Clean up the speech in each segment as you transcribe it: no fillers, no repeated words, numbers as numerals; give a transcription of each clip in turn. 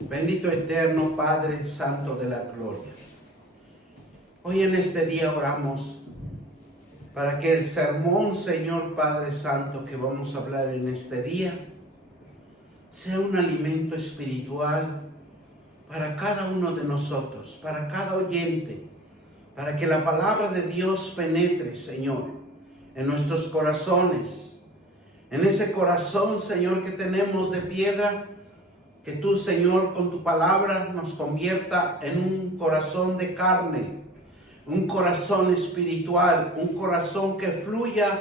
Bendito eterno Padre Santo de la Gloria. Hoy en este día oramos para que el sermón, Señor Padre Santo, que vamos a hablar en este día, sea un alimento espiritual para cada uno de nosotros, para cada oyente, para que la palabra de Dios penetre, Señor, en nuestros corazones, en ese corazón, Señor, que tenemos de piedra, que tú, Señor, con tu palabra nos convierta en un corazón de carne, un corazón espiritual, un corazón que fluya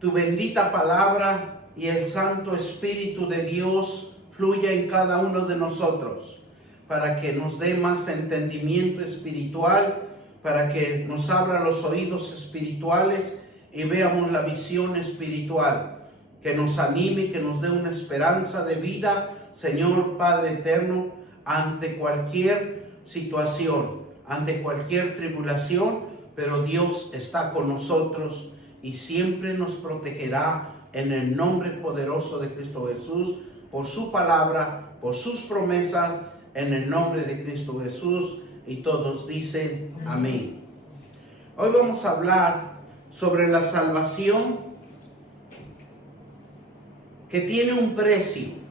tu bendita palabra y el Santo Espíritu de Dios fluya en cada uno de nosotros, para que nos dé más entendimiento espiritual, para que nos abra los oídos espirituales y veamos la visión espiritual, que nos anime, que nos dé una esperanza de vida, Señor Padre eterno, ante cualquier situación, ante cualquier tribulación, pero Dios está con nosotros y siempre nos protegerá en el nombre poderoso de Cristo Jesús, por su palabra, por sus promesas, en el nombre de Cristo Jesús. Y todos dicen amén. Hoy vamos a hablar sobre la salvación que tiene un precio.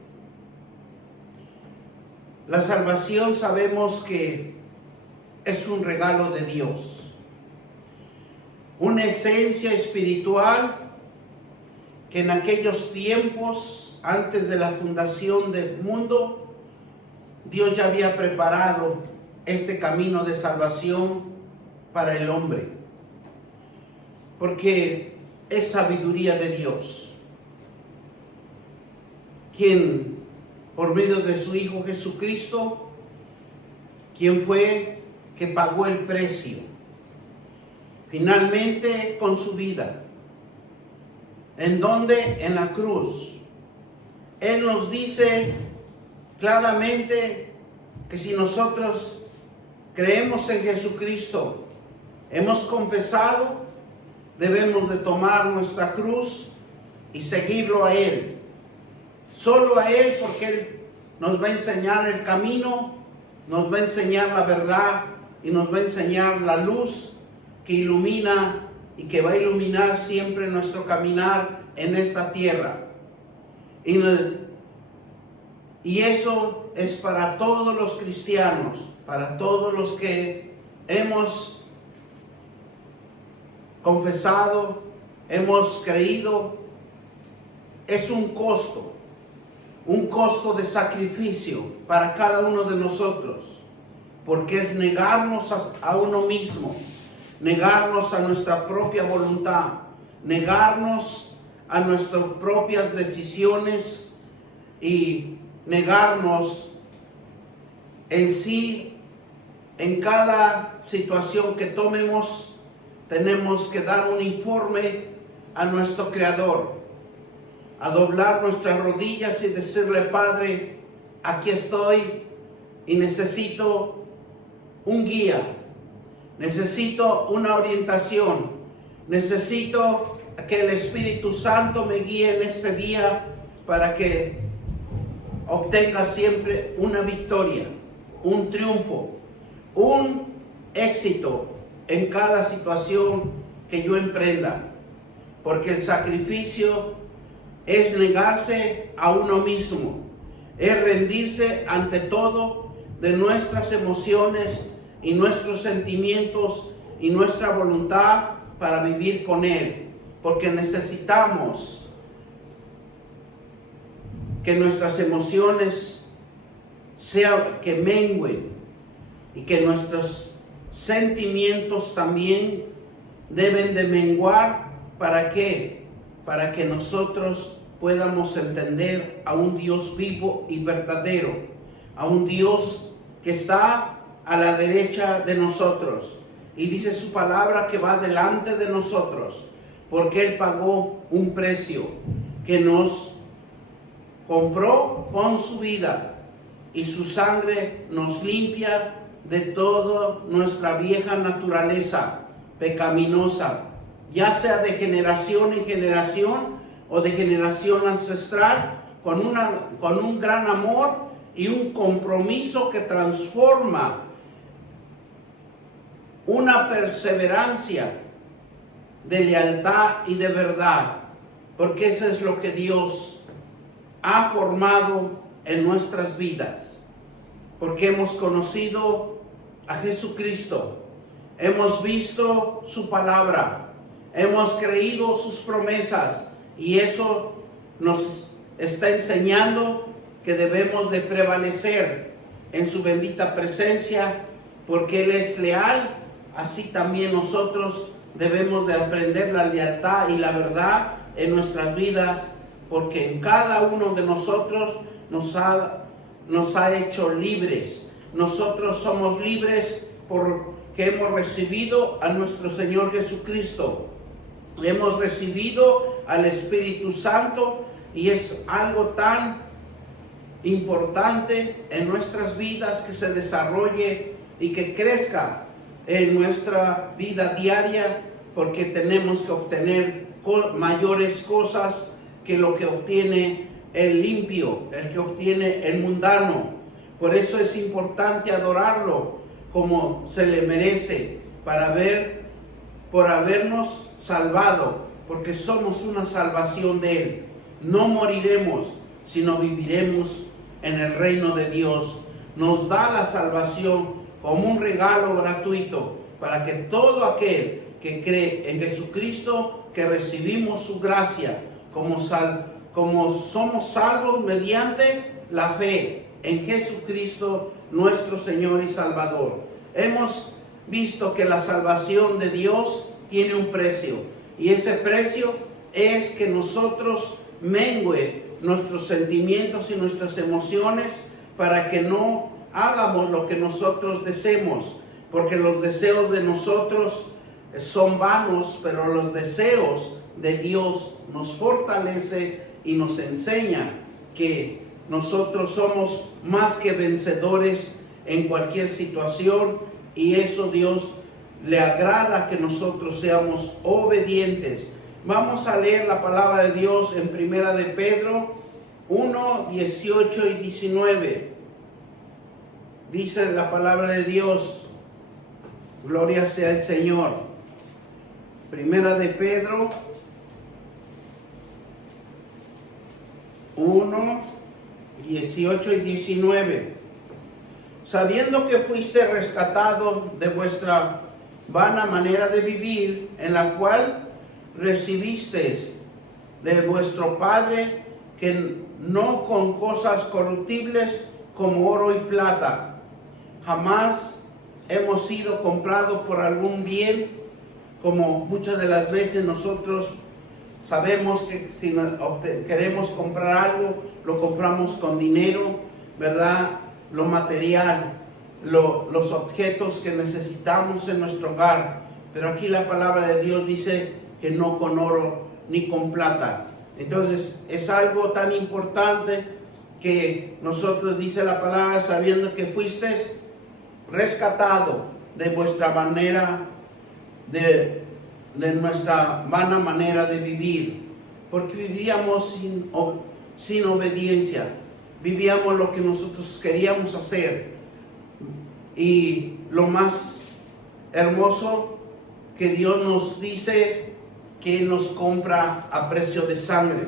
La salvación sabemos que es un regalo de Dios, una esencia espiritual que en aquellos tiempos, antes de la fundación del mundo, Dios ya había preparado este camino de salvación para el hombre, porque es sabiduría de Dios, quien por medio de su Hijo Jesucristo, quien fue que pagó el precio, finalmente con su vida. ¿En dónde? En la cruz. Él nos dice claramente que si nosotros creemos en Jesucristo, hemos confesado, debemos de tomar nuestra cruz y seguirlo a Él. Solo a Él, porque Él nos va a enseñar el camino, nos va a enseñar la verdad y nos va a enseñar la luz que ilumina y que va a iluminar siempre nuestro caminar en esta tierra. Y eso es para todos los cristianos, para todos los que hemos confesado, hemos creído. Es un costo de sacrificio para cada uno de nosotros, porque es negarnos a uno mismo, negarnos a nuestra propia voluntad, negarnos a nuestras propias decisiones y negarnos en sí. En cada situación que tomemos, tenemos que dar un informe a nuestro Creador, a doblar nuestras rodillas y decirle: Padre, aquí estoy y necesito un guía, necesito una orientación, necesito que el Espíritu Santo me guíe en este día para que obtenga siempre una victoria, un triunfo, un éxito en cada situación que yo emprenda, porque el sacrificio es negarse a uno mismo, es rendirse ante todo de nuestras emociones y nuestros sentimientos y nuestra voluntad para vivir con Él, porque necesitamos que nuestras emociones que menguen y que nuestros sentimientos también deben de menguar. ¿Para qué? Para que nosotros podamos entender a un Dios vivo y verdadero, a un Dios que está a la derecha de nosotros. Y dice su palabra que va delante de nosotros, porque Él pagó un precio, que nos compró con su vida, y su sangre nos limpia de toda nuestra vieja naturaleza pecaminosa, ya sea de generación en generación o de generación ancestral, con un gran amor y un compromiso que transforma una perseverancia de lealtad y de verdad, porque eso es lo que Dios ha formado en nuestras vidas, porque hemos conocido a Jesucristo, hemos visto su palabra, hemos creído sus promesas, y eso nos está enseñando que debemos de prevalecer en su bendita presencia, porque Él es leal. Así también nosotros debemos de aprender la lealtad y la verdad en nuestras vidas, porque en cada uno de nosotros nos ha hecho libres. Nosotros somos libres porque hemos recibido a nuestro Señor Jesucristo. Hemos recibido al Espíritu Santo, y es algo tan importante en nuestras vidas que se desarrolle y que crezca en nuestra vida diaria, porque tenemos que obtener mayores cosas que lo que obtiene el limpio, el que obtiene el mundano. Por eso es importante adorarlo como se le merece, por habernos salvado, porque somos una salvación de Él. No moriremos, sino viviremos en el reino de Dios. Nos da la salvación como un regalo gratuito para que todo aquel que cree en Jesucristo, que recibimos su gracia, como somos salvos mediante la fe en Jesucristo, nuestro Señor y Salvador. Hemos visto que la salvación de Dios tiene un precio, y ese precio es que nosotros mengue nuestros sentimientos y nuestras emociones para que no hagamos lo que nosotros deseemos, porque los deseos de nosotros son vanos, pero los deseos de Dios nos fortalece y nos enseña que nosotros somos más que vencedores en cualquier situación, y eso Dios le agrada, que nosotros seamos obedientes. Vamos a leer la palabra de Dios en Primera de Pedro 1, 18 y 19. Dice la palabra de Dios, gloria sea el Señor. Primera de Pedro 1, 18 y 19. Sabiendo que fuiste rescatado de vuestra vana manera de vivir, en la cual recibisteis de vuestro Padre, que no con cosas corruptibles como oro y plata, jamás hemos sido comprados por algún bien, como muchas de las veces nosotros sabemos que si queremos comprar algo, lo compramos con dinero, ¿verdad? Lo material, los objetos que necesitamos en nuestro hogar. Pero aquí la palabra de Dios dice que no con oro ni con plata. Entonces es algo tan importante que nosotros, dice la palabra, sabiendo que fuisteis rescatado de vuestra manera de nuestra vana manera de vivir, porque vivíamos sin obediencia, vivíamos lo que nosotros queríamos hacer. Y lo más hermoso, que Dios nos dice que nos compra a precio de sangre,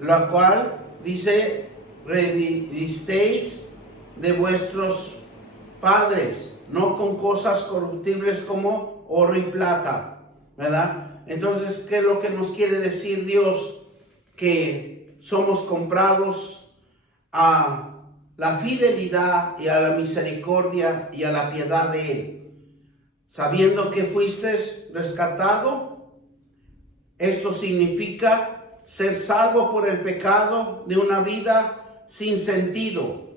la cual dice: revisteis de vuestros padres, no con cosas corruptibles como oro y plata, ¿verdad? Entonces, ¿qué es lo que nos quiere decir Dios? Que somos comprados a la fidelidad y a la misericordia y a la piedad de Él. Sabiendo que fuiste rescatado, esto significa ser salvo por el pecado de una vida sin sentido,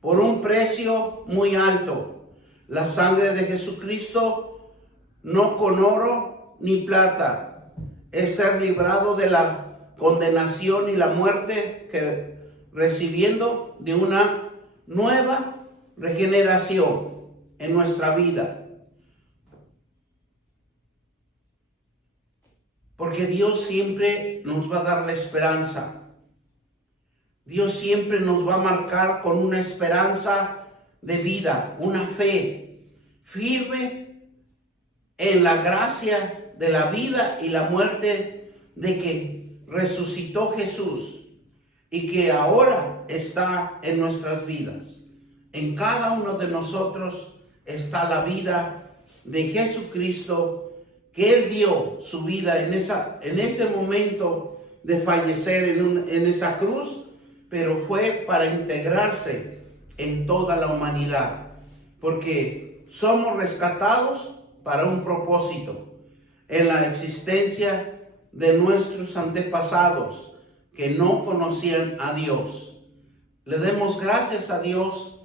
por un precio muy alto, la sangre de Jesucristo, no con oro ni plata. Es ser librado de la condenación y la muerte, que recibiendo de una nueva regeneración en nuestra vida. Porque Dios siempre nos va a dar la esperanza. Dios siempre nos va a marcar con una esperanza de vida, una fe firme en la gracia de la vida y la muerte, de que resucitó Jesús y que ahora está en nuestras vidas. En cada uno de nosotros está la vida de Jesucristo, que Él dio su vida en ese momento de fallecer en esa cruz, pero fue para integrarse en toda la humanidad, porque somos rescatados para un propósito, en la existencia de nuestros antepasados que no conocían a Dios. Le demos gracias a Dios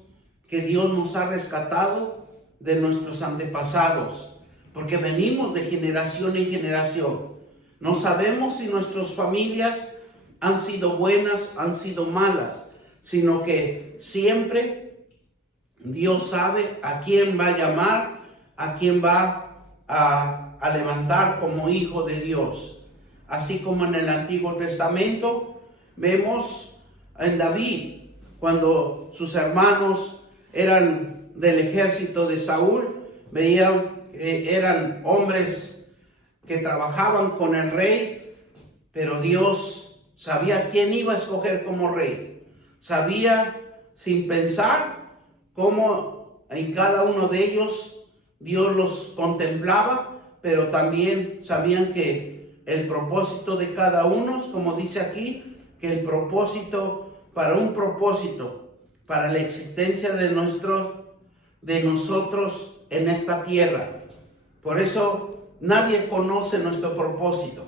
que Dios nos ha rescatado de nuestros antepasados, porque venimos de generación en generación. No sabemos si nuestras familias han sido buenas, han sido malas, sino que siempre Dios sabe a quién va a llamar, a quién va a levantar como hijo de Dios. Así como en el Antiguo Testamento vemos en David, cuando sus hermanos eran del ejército de Saúl, veían que eran hombres que trabajaban con el rey, pero Dios sabía quién iba a escoger como rey. Sabía sin pensar cómo en cada uno de ellos Dios los contemplaba, pero también sabían que el propósito de cada uno, como dice aquí, que el propósito, para la existencia de nosotros en esta tierra. Por eso nadie conoce nuestro propósito,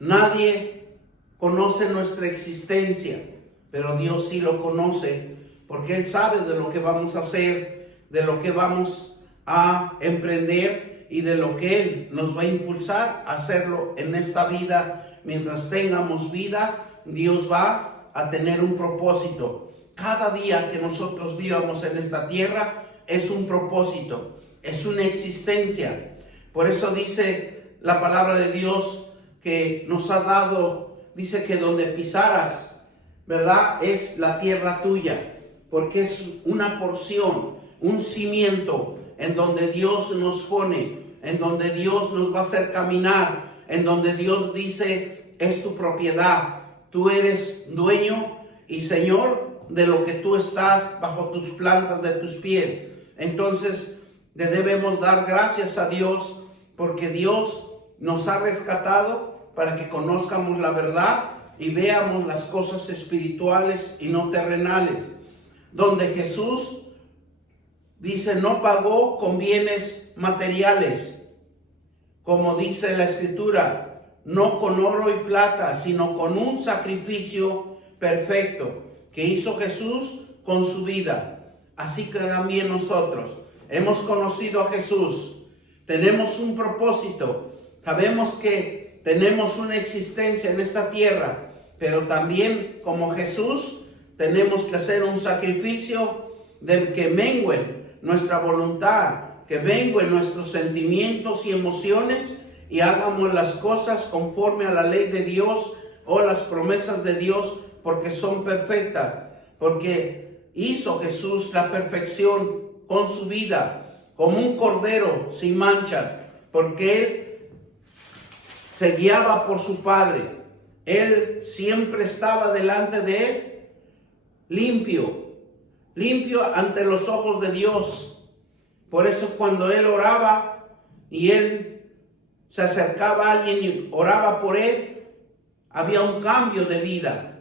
nadie conoce nuestra existencia, pero Dios sí lo conoce, porque Él sabe de lo que vamos a hacer, de lo que vamos a emprender y de lo que Él nos va a impulsar a hacerlo en esta vida. Mientras tengamos vida, Dios va a tener un propósito. Cada día que nosotros vivamos en esta tierra es un propósito, es una existencia. Por eso dice la palabra de Dios que nos ha dado, dice que donde pisaras, ¿verdad? Es la tierra tuya, porque es una porción, un cimiento en donde Dios nos pone, en donde Dios nos va a hacer caminar, en donde Dios dice, es tu propiedad, tú eres dueño y Señor de lo que tú estás bajo tus plantas de tus pies. Entonces le debemos dar gracias a Dios, porque Dios nos ha rescatado para que conozcamos la verdad y veamos las cosas espirituales y no terrenales, donde Jesús dice no pagó con bienes materiales, como dice la Escritura, no con oro y plata, sino con un sacrificio perfecto que hizo Jesús con su vida. Así que también nosotros hemos conocido a Jesús, tenemos un propósito, sabemos que tenemos una existencia en esta tierra, pero también como Jesús tenemos que hacer un sacrificio de que mengue nuestra voluntad, que mengue nuestros sentimientos y emociones y hagamos las cosas conforme a la ley de Dios o las promesas de Dios, porque son perfectas, porque hizo Jesús la perfección con su vida, como un cordero sin manchas, porque Él se guiaba por su Padre. Él siempre estaba delante de Él limpio ante los ojos de Dios. Por eso cuando Él oraba y Él se acercaba a alguien y oraba por él, había un cambio de vida.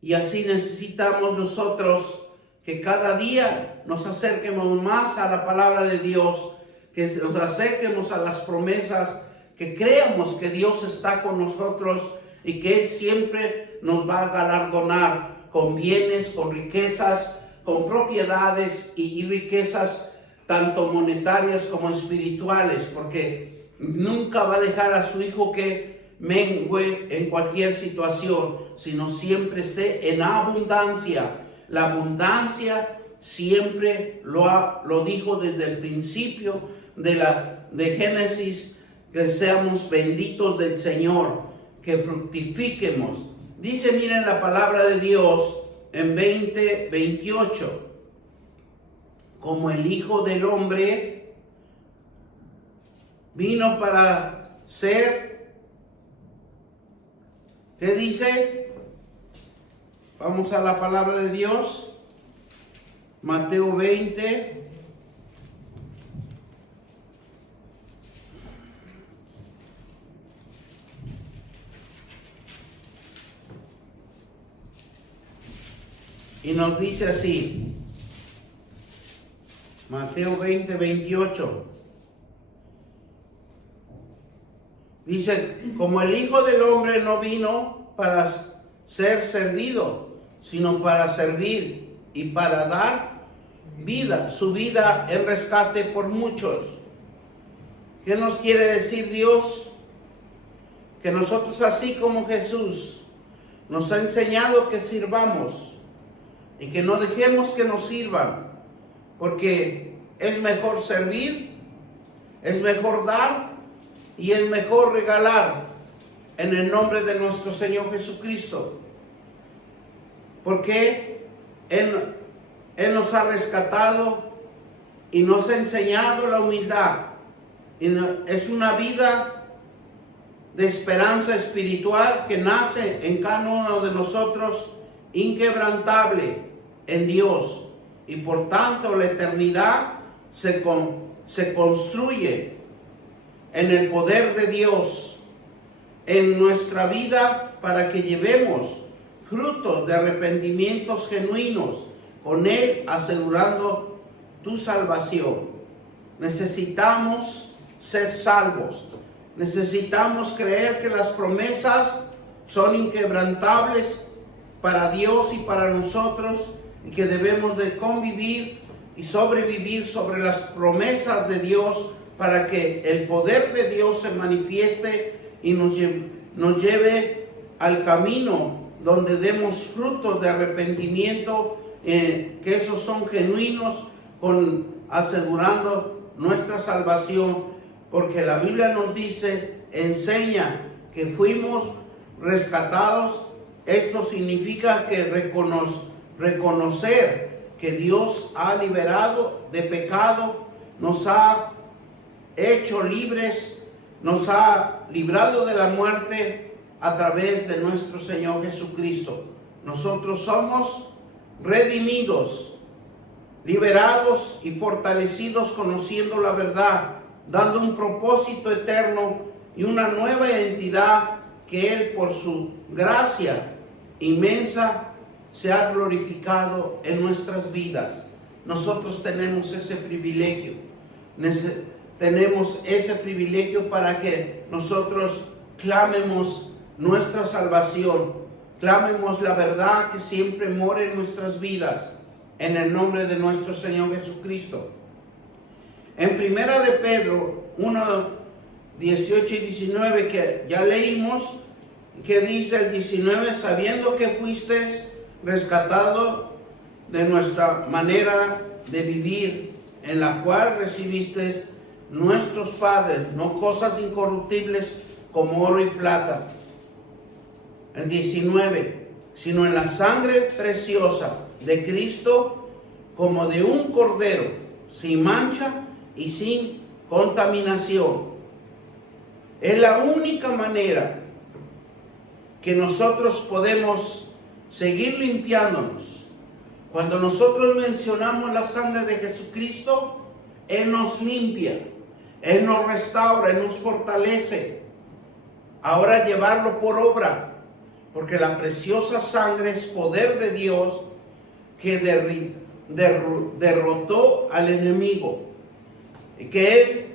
Y así necesitamos nosotros que cada día nos acerquemos más a la palabra de Dios, que nos acerquemos a las promesas, que creamos que Dios está con nosotros y que Él siempre nos va a galardonar con bienes, con riquezas, con propiedades y riquezas tanto monetarias como espirituales, porque nunca va a dejar a su hijo que mengue en cualquier situación, sino siempre esté en abundancia. La abundancia siempre lo dijo desde el principio de Génesis, que seamos benditos del Señor, que fructifiquemos. Dice, miren la palabra de Dios en 20:28. Como el Hijo del Hombre vino para ser, ¿qué dice? Vamos a la palabra de Dios. Mateo 20. Y nos dice así, Mateo 20:28. Dice, como el Hijo del Hombre no vino para ser servido, sino para servir y para dar vida, su vida en rescate por muchos. ¿Qué nos quiere decir Dios? Que nosotros, así como Jesús nos ha enseñado que sirvamos, y que no dejemos que nos sirvan, porque es mejor servir, es mejor dar y es mejor regalar en el nombre de nuestro Señor Jesucristo. Porque Él nos ha rescatado y nos ha enseñado la humildad. Y es una vida de esperanza espiritual que nace en cada uno de nosotros, inquebrantable en Dios, y por tanto la eternidad se construye en el poder de Dios en nuestra vida, para que llevemos frutos de arrepentimientos genuinos, con Él asegurando tu salvación. Necesitamos ser salvos, necesitamos creer que las promesas son inquebrantables para Dios y para nosotros, y que debemos de convivir y sobrevivir sobre las promesas de Dios, para que el poder de Dios se manifieste y nos lleve al camino donde demos frutos de arrepentimiento, que esos son genuinos, asegurando nuestra salvación, porque la Biblia nos dice, enseña que fuimos rescatados. Esto significa que reconocer que Dios ha liberado de pecado, nos ha hecho libres, nos ha librado de la muerte a través de nuestro Señor Jesucristo. Nosotros somos redimidos, liberados y fortalecidos, conociendo la verdad, dando un propósito eterno y una nueva identidad que Él, por su gracia inmensa, se ha glorificado en nuestras vidas. Nosotros tenemos ese privilegio. Tenemos ese privilegio para que nosotros clamemos nuestra salvación, clamemos la verdad que siempre mora en nuestras vidas, en el nombre de nuestro Señor Jesucristo. En Primera de Pedro 1:18 y 19, que ya leímos, que dice el 19, sabiendo que fuisteis rescatado de nuestra manera de vivir, en la cual recibisteis nuestros padres, no cosas incorruptibles como oro y plata. El 19, sino en la sangre preciosa de Cristo, como de un cordero, sin mancha y sin contaminación. Es la única manera que nosotros podemos seguir limpiándonos. Cuando nosotros mencionamos la sangre de Jesucristo, Él nos limpia, Él nos restaura, Él nos fortalece. Ahora llevarlo por obra, porque la preciosa sangre es poder de Dios que derrotó al enemigo, y que Él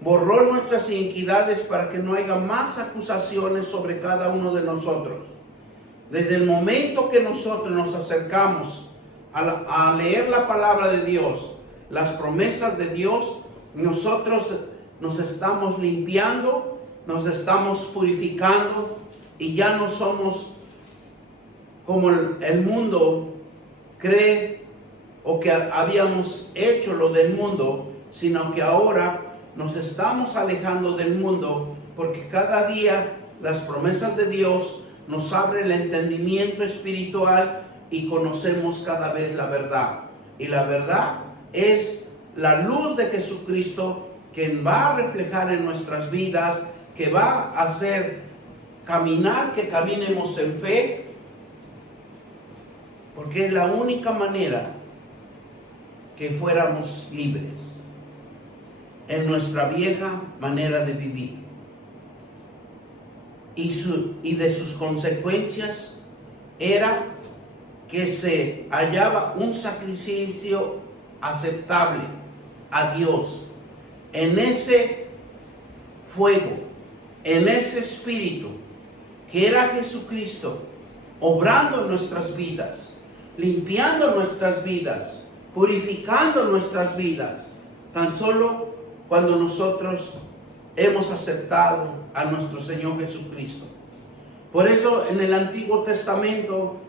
borró nuestras iniquidades para que no haya más acusaciones sobre cada uno de nosotros. Desde el momento que nosotros nos acercamos a leer la palabra de Dios, las promesas de Dios, nosotros nos estamos limpiando, nos estamos purificando, y ya no somos como el mundo cree, o que habíamos hecho lo del mundo, sino que ahora nos estamos alejando del mundo, porque cada día las promesas de Dios nos abren el entendimiento espiritual y conocemos cada vez la verdad. Y la verdad es la luz de Jesucristo que va a reflejar en nuestras vidas, que va a hacer caminar, que caminemos en fe, porque es la única manera que fuéramos libres en nuestra vieja manera de vivir. Y de sus consecuencias era que se hallaba un sacrificio aceptable a Dios en ese fuego, en ese espíritu que era Jesucristo, obrando en nuestras vidas, limpiando nuestras vidas, purificando nuestras vidas, tan solo cuando nosotros hemos aceptado a nuestro Señor Jesucristo. Por eso en el Antiguo Testamento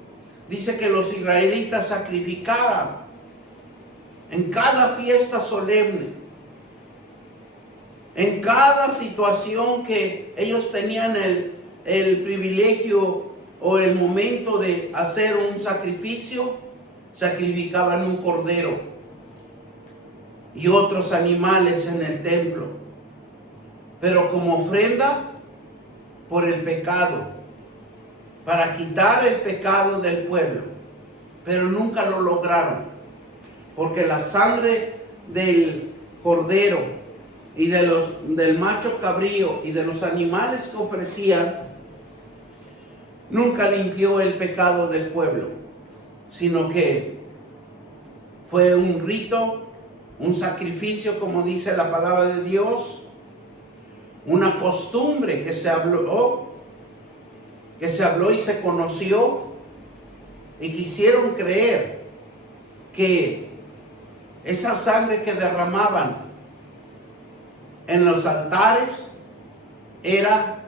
dice que los israelitas sacrificaban en cada fiesta solemne, en cada situación que ellos tenían el privilegio o el momento de hacer un sacrificio, sacrificaban un cordero y otros animales en el templo, pero como ofrenda por el pecado, para quitar el pecado del pueblo. Pero nunca lo lograron, porque la sangre del cordero y del macho cabrío y de los animales que ofrecían nunca limpió el pecado del pueblo, sino que fue un rito, un sacrificio, como dice la palabra de Dios, una costumbre que se habló y se conoció, y quisieron creer que esa sangre que derramaban en los altares era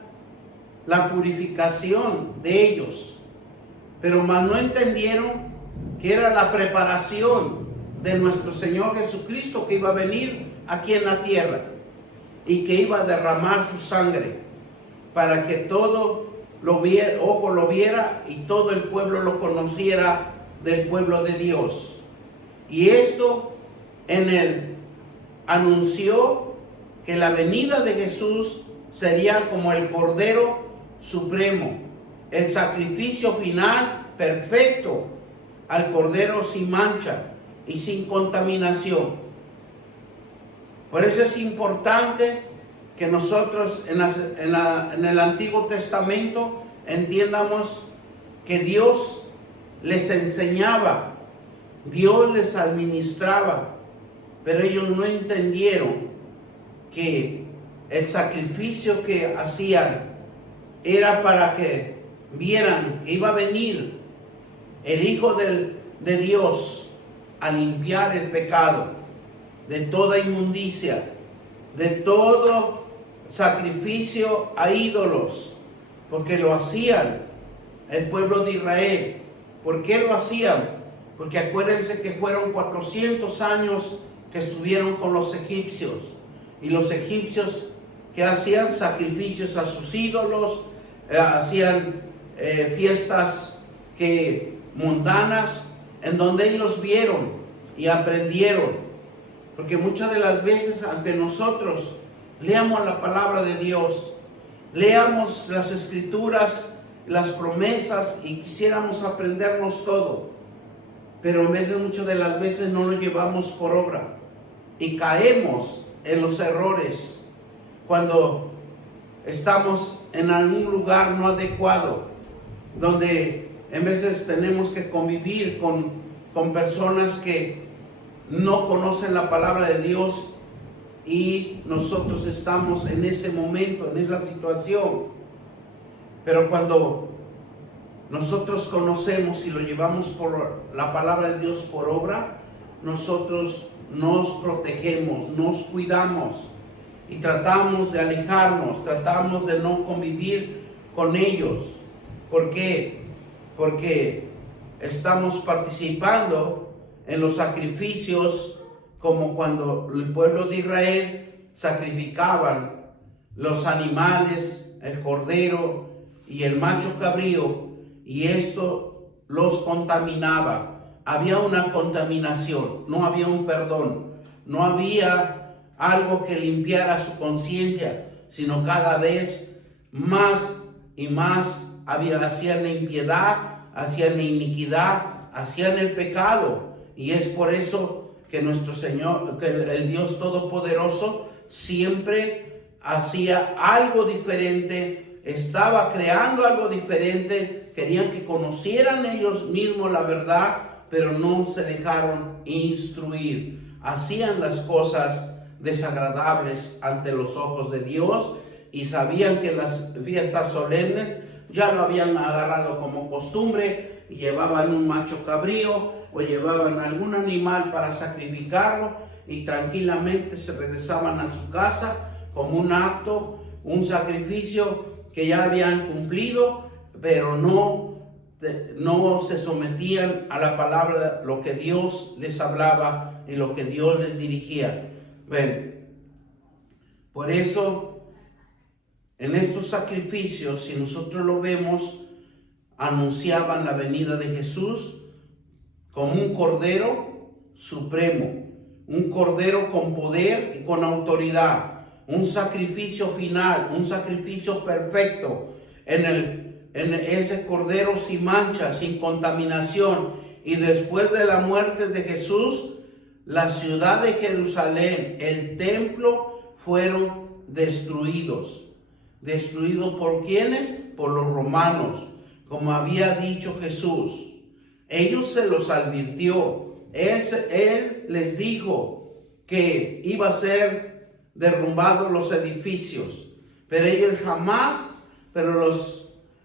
la purificación de ellos, pero más no entendieron que era la preparación de nuestro Señor Jesucristo, que iba a venir aquí en la tierra y que iba a derramar su sangre para que todo lo viera y todo el pueblo lo conociera del pueblo de Dios. Y esto anunció que la venida de Jesús sería como el Cordero Supremo, el sacrificio final perfecto al Cordero sin mancha y sin contaminación. Por eso es importante que nosotros en el Antiguo Testamento entiendamos que Dios les enseñaba, Dios les administraba, pero ellos no entendieron que el sacrificio que hacían era para que vieran que iba a venir el Hijo de Dios a limpiar el pecado de toda inmundicia, de todo sacrificio a ídolos, porque lo hacían el pueblo de Israel. ¿Por qué lo hacían? Porque acuérdense que fueron 400 años que estuvieron con los egipcios, y los egipcios que hacían sacrificios a sus ídolos, hacían fiestas mundanas, en donde ellos vieron y aprendieron. Porque muchas de las veces, aunque nosotros leamos la palabra de Dios, leamos las escrituras, las promesas, y quisiéramos aprendernos todo, pero muchas de las veces no lo llevamos por obra y caemos en los errores cuando estamos en algún lugar no adecuado, donde en veces tenemos que convivir con personas que no conocen la palabra de Dios, y nosotros estamos en ese momento, en esa situación. Pero cuando nosotros conocemos y lo llevamos por la palabra de Dios por obra, nosotros nos protegemos, nos cuidamos y tratamos de alejarnos, tratamos de no convivir con ellos. ¿Por qué? Porque estamos participando en los sacrificios, como cuando el pueblo de Israel sacrificaban los animales, el cordero y el macho cabrío, y esto los contaminaba. Había una contaminación, no había un perdón, no había algo que limpiara su conciencia, sino cada vez más y más hacían la impiedad, hacían la iniquidad, hacían el pecado. Y es por eso que nuestro Señor, que el Dios Todopoderoso siempre hacía algo diferente, estaba creando algo diferente. Querían que conocieran ellos mismos la verdad, pero no se dejaron instruir. Hacían las cosas desagradables ante los ojos de Dios y sabían que las fiestas solemnes ya lo habían agarrado como costumbre y llevaban un macho cabrío o llevaban algún animal para sacrificarlo y tranquilamente se regresaban a su casa como un acto, un sacrificio que ya habían cumplido, pero no se sometían a la palabra, lo que Dios les hablaba y lo que Dios les dirigía. Bueno, por eso en estos sacrificios, si nosotros lo vemos, anunciaban la venida de Jesús como un cordero supremo, un cordero con poder y con autoridad, un sacrificio final, un sacrificio perfecto, en ese cordero sin mancha, sin contaminación. Y después de la muerte de Jesús, la ciudad de Jerusalén, el templo, fueron destruidos. ¿Destruidos por quiénes? Por los romanos, como había dicho Jesús. Ellos se los advirtió. Él les dijo que iba a ser derrumbados los edificios. Pero ellos jamás, pero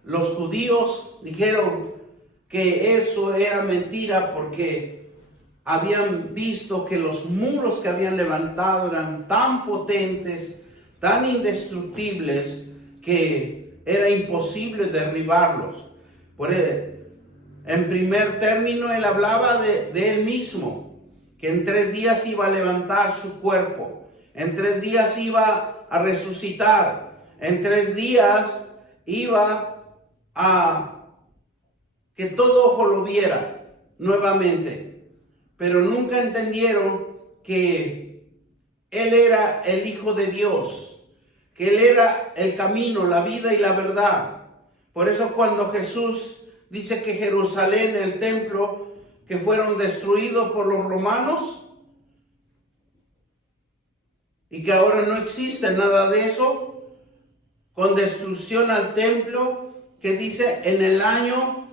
los judíos dijeron que eso era mentira, porque habían visto que los muros que habían levantado eran tan potentes, tan indestructibles, que era imposible derribarlos. En primer término, él hablaba de él mismo, que en 3 días iba a levantar su cuerpo, en 3 días iba a resucitar, en 3 días iba a que todo ojo lo viera nuevamente. Pero nunca entendieron que él era el Hijo de Dios, que él era el camino, la vida y la verdad. Por eso cuando Jesús dice que Jerusalén, el templo, que fueron destruidos por los romanos y que ahora no existe nada de eso, con destrucción al templo, que dice en el año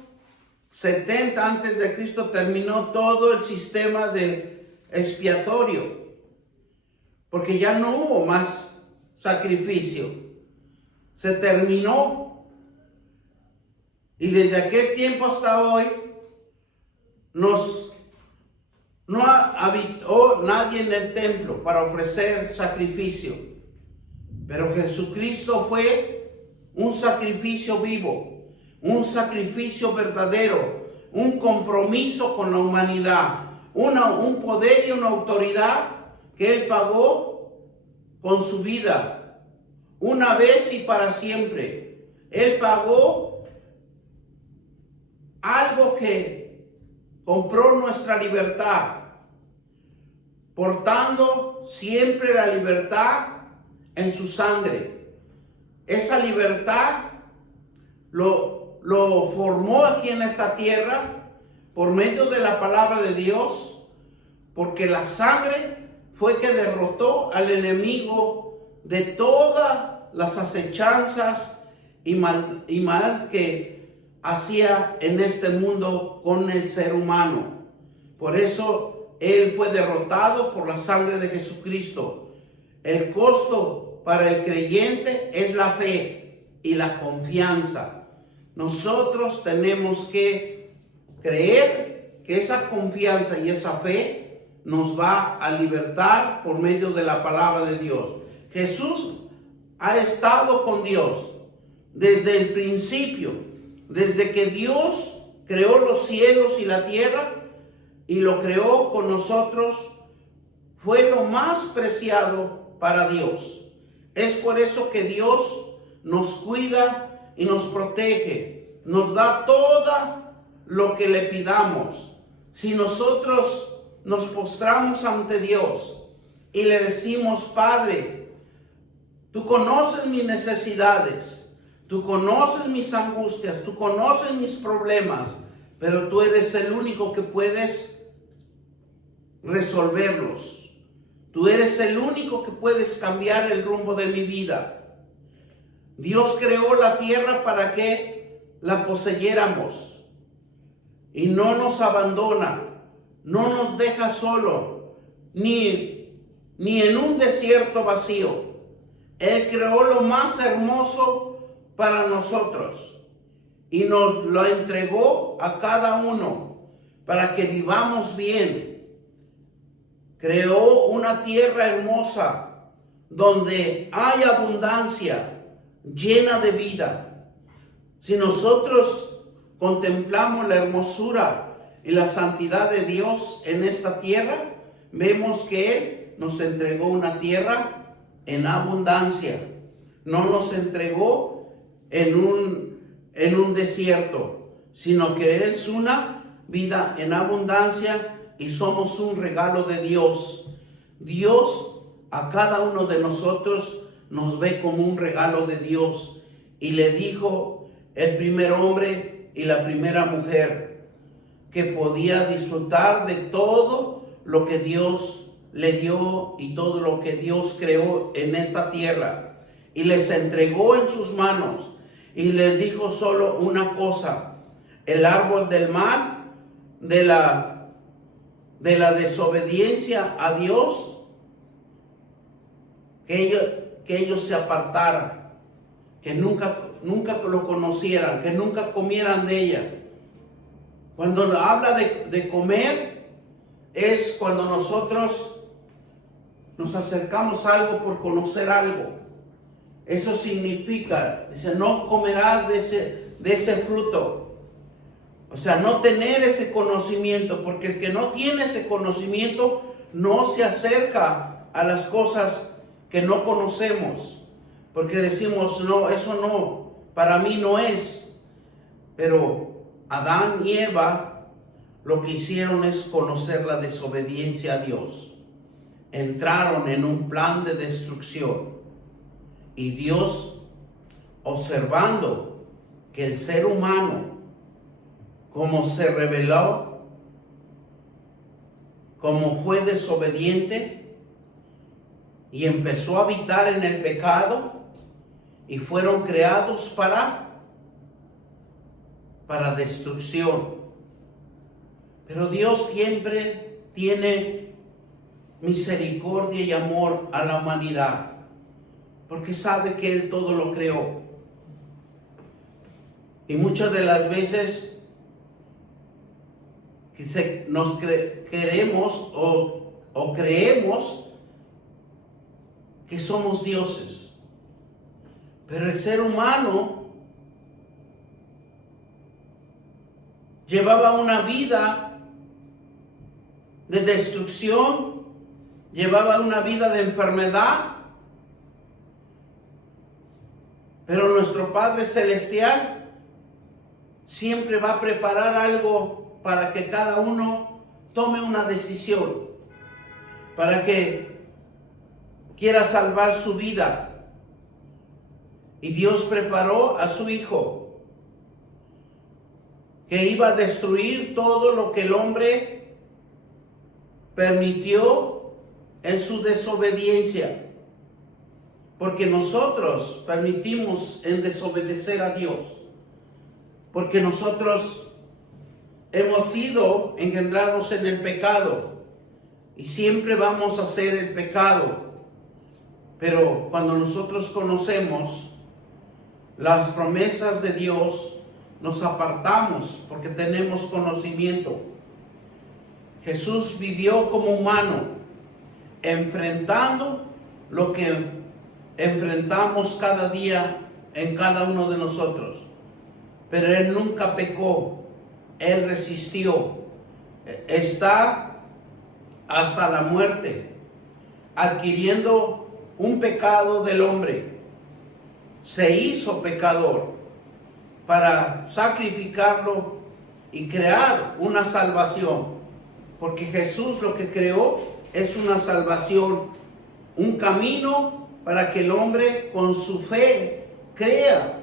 70 antes de Cristo terminó todo el sistema de expiatorio, porque ya no hubo más sacrificio, se terminó. Y desde aquel tiempo hasta hoy no habitó nadie en el templo para ofrecer sacrificio, pero Jesucristo fue un sacrificio vivo, un sacrificio verdadero, un compromiso con la humanidad, un poder y una autoridad que Él pagó con su vida, una vez y para siempre. Él pagó algo que compró nuestra libertad, portando siempre la libertad en su sangre. Esa libertad lo formó aquí en esta tierra por medio de la palabra de Dios, porque la sangre fue que derrotó al enemigo de todas las acechanzas y mal que hacía en este mundo con el ser humano. Por eso él fue derrotado por la sangre de Jesucristo. El costo para el creyente es la fe y la confianza. Nosotros tenemos que creer que esa confianza y esa fe nos va a libertar por medio de la palabra de Dios. Jesús ha estado con Dios desde el principio, desde que Dios creó los cielos y la tierra y lo creó con nosotros. Fue lo más preciado para Dios. Es por eso que Dios nos cuida y nos protege, nos da toda lo que le pidamos, si nosotros nos postramos ante Dios y le decimos: Padre, tú conoces mis necesidades, tú conoces mis angustias, tú conoces mis problemas, pero tú eres el único que puedes resolverlos. Tú eres el único que puedes cambiar el rumbo de mi vida. Dios creó la tierra para que la poseyéramos y no nos abandona, no nos deja solo, ni en un desierto vacío. Él creó lo más hermoso para nosotros y nos lo entregó a cada uno para que vivamos bien. Creó una tierra hermosa donde hay abundancia, llena de vida. Si nosotros contemplamos la hermosura y la santidad de Dios en esta tierra, vemos que Él nos entregó una tierra en abundancia. No nos entregó en un desierto, sino que es una vida en abundancia y somos un regalo de Dios. Dios a cada uno de nosotros nos ve como un regalo de Dios. Y le dijo el primer hombre y la primera mujer que podía disfrutar de todo lo que Dios le dio y todo lo que Dios creó en esta tierra. Y les entregó en sus manos y les dijo solo una cosa: el árbol del mal, de la desobediencia a Dios, que ellos se apartaran, que nunca lo conocieran, que nunca comieran de ella. Cuando habla de comer, es cuando nosotros nos acercamos a algo por conocer algo. Eso significa, dice, no comerás de ese fruto. O sea, no tener ese conocimiento, porque el que no tiene ese conocimiento no se acerca a las cosas que no conocemos, porque decimos: no, eso no, para mí no es. Pero Adán y Eva lo que hicieron es conocer la desobediencia a Dios. Entraron en un plan de destrucción y Dios, observando que el ser humano, como se rebeló, como fue desobediente y empezó a habitar en el pecado, y fueron creados para destrucción. Pero Dios siempre tiene misericordia y amor a la humanidad, porque sabe que Él todo lo creó. Y muchas de las veces nos queremos o creemos que somos dioses. Pero el ser humano llevaba una vida de destrucción, llevaba una vida de enfermedad. Pero nuestro Padre Celestial siempre va a preparar algo para que cada uno tome una decisión, para que quiera salvar su vida. Y Dios preparó a su Hijo, que iba a destruir todo lo que el hombre permitió en su desobediencia, porque nosotros permitimos en desobedecer a Dios, porque nosotros hemos sido engendrados en el pecado y siempre vamos a hacer el pecado. Pero cuando nosotros conocemos las promesas de Dios, nos apartamos porque tenemos conocimiento. Jesús vivió como humano, enfrentando lo que enfrentamos cada día en cada uno de nosotros. Pero Él nunca pecó. Él resistió, está hasta la muerte, adquiriendo un pecado del hombre. Se hizo pecador para sacrificarlo y crear una salvación. Porque Jesús lo que creó es una salvación, un camino para que el hombre con su fe crea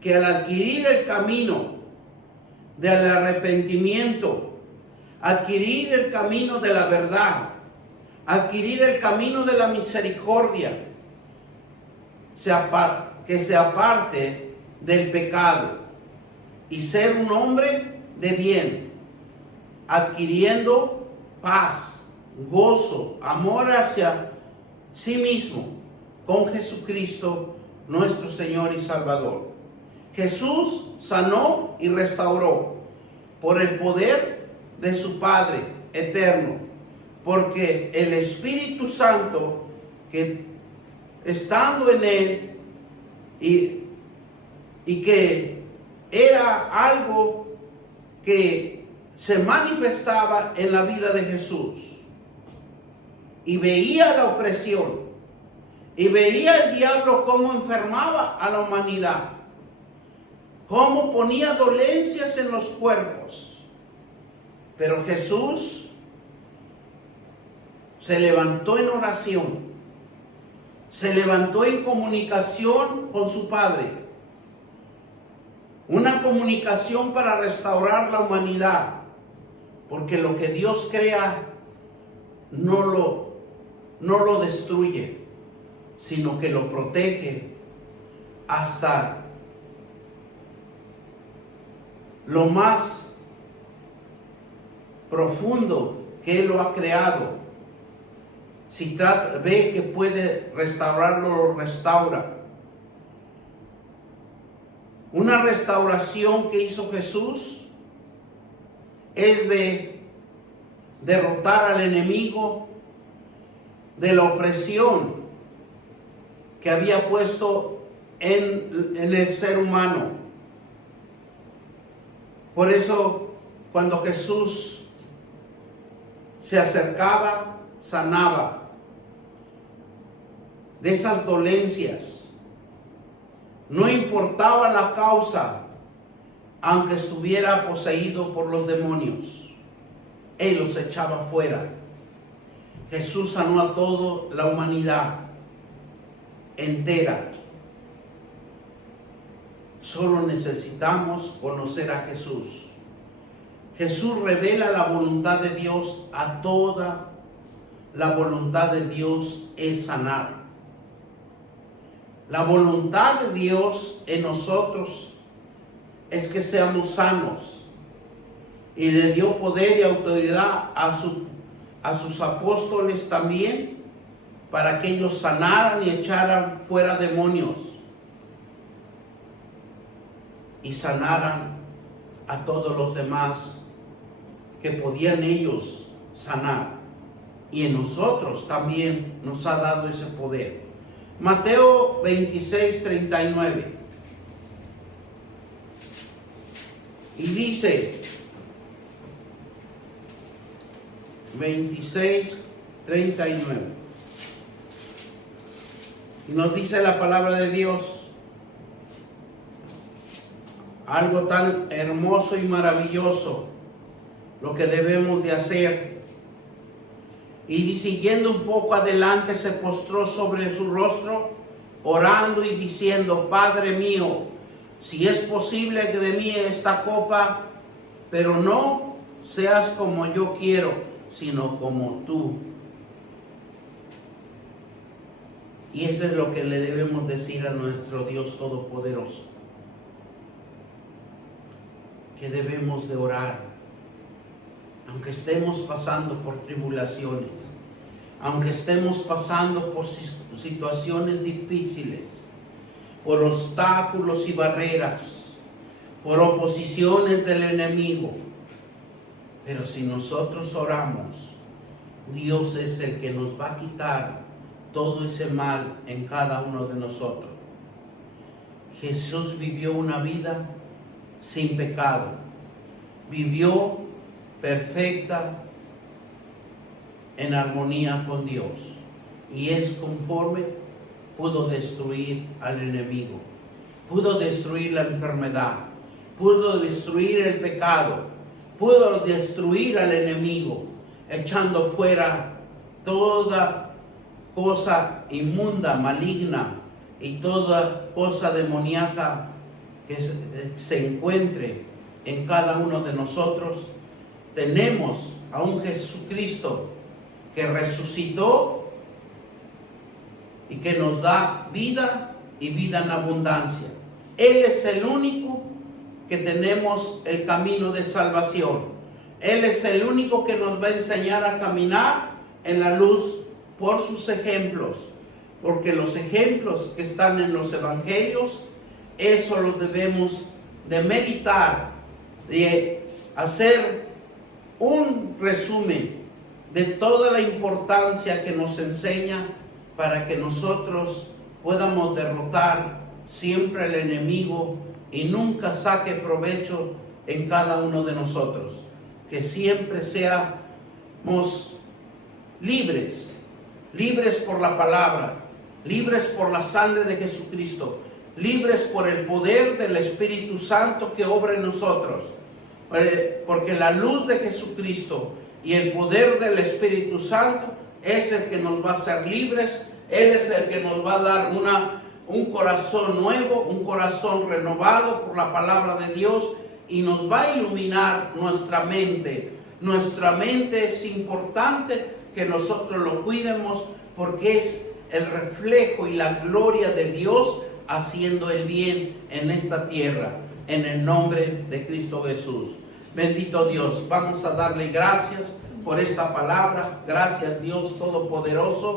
que al adquirir el camino del arrepentimiento, adquirir el camino de la verdad, adquirir el camino de la misericordia, que se aparte del pecado y ser un hombre de bien, adquiriendo paz, gozo, amor hacia sí mismo con Jesucristo, nuestro Señor y Salvador. Jesús sanó y restauró por el poder de su Padre eterno, porque el Espíritu Santo, que estando en él y que era algo que se manifestaba en la vida de Jesús, y veía la opresión, y veía el diablo cómo enfermaba a la humanidad, cómo ponía dolencias en los cuerpos. Pero Jesús se levantó en oración, se levantó en comunicación con su Padre, una comunicación para restaurar la humanidad, porque lo que Dios crea no lo destruye, sino que lo protege hasta lo más profundo que Él lo ha creado. Si ve que puede restaurarlo, lo restaura. Una restauración que hizo Jesús es de derrotar al enemigo de la opresión que había puesto en el ser humano. Por eso, cuando Jesús se acercaba, sanaba de esas dolencias. No importaba la causa, aunque estuviera poseído por los demonios, Él los echaba fuera. Jesús sanó a toda la humanidad entera. Solo necesitamos conocer a Jesús. Jesús revela la voluntad de Dios a toda. La voluntad de Dios es sanar. La voluntad de Dios en nosotros es que seamos sanos. Y le dio poder y autoridad a sus apóstoles también, para que ellos sanaran y echaran fuera demonios y sanaran a todos los demás que podían ellos sanar. Y en nosotros también nos ha dado ese poder. Mateo 26:39. Y dice 26:39. Nos dice la palabra de Dios algo tan hermoso y maravilloso, lo que debemos de hacer. Y siguiendo un poco adelante, se postró sobre su rostro, orando y diciendo: Padre mío, si es posible que de mí esta copa, pero no seas como yo quiero, sino como tú. Y eso es lo que le debemos decir a nuestro Dios Todopoderoso, que debemos de orar, aunque estemos pasando por tribulaciones, aunque estemos pasando por situaciones difíciles, por obstáculos y barreras, por oposiciones del enemigo. Pero si nosotros oramos, Dios es el que nos va a quitar todo ese mal en cada uno de nosotros. Jesús vivió una vida sin pecado, vivió perfecta en armonía con Dios, y es conforme pudo destruir al enemigo, pudo destruir la enfermedad, pudo destruir el pecado, pudo destruir al enemigo, echando fuera toda cosa inmunda, maligna y toda cosa demoníaca que se encuentre en cada uno de nosotros. Tenemos a un Jesucristo que resucitó y que nos da vida y vida en abundancia. Él es el único que tenemos el camino de salvación. Él es el único que nos va a enseñar a caminar en la luz por sus ejemplos, porque los ejemplos que están en los evangelios, eso los debemos de meditar, de hacer un resumen de toda la importancia que nos enseña para que nosotros podamos derrotar siempre al enemigo y nunca saque provecho en cada uno de nosotros. Que siempre seamos libres por la palabra, libres por la sangre de Jesucristo, libres por el poder del Espíritu Santo que obra en nosotros. Porque la luz de Jesucristo y el poder del Espíritu Santo es el que nos va a hacer libres. Él es el que nos va a dar un corazón nuevo, un corazón renovado por la palabra de Dios, y nos va a iluminar nuestra mente. Nuestra mente es importante que nosotros lo cuidemos, porque es el reflejo y la gloria de Dios haciendo el bien en esta tierra, en el nombre de Cristo Jesús. Bendito Dios, vamos a darle gracias por esta palabra. Gracias, Dios Todopoderoso.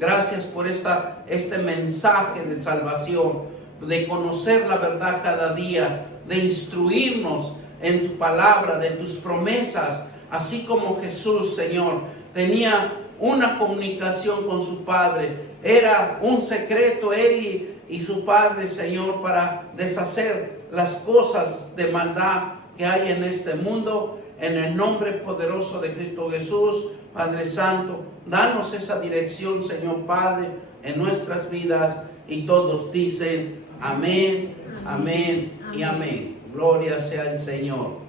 Gracias por este mensaje de salvación, de conocer la verdad cada día, de instruirnos en tu palabra, de tus promesas, así como Jesús, Señor, tenía una comunicación con su Padre. Era un secreto él y su Padre, Señor, para deshacer las cosas de maldad que hay en este mundo. En el nombre poderoso de Cristo Jesús, Padre Santo, danos esa dirección, Señor Padre, en nuestras vidas. Y todos dicen amén, amén y amén. Gloria sea el Señor.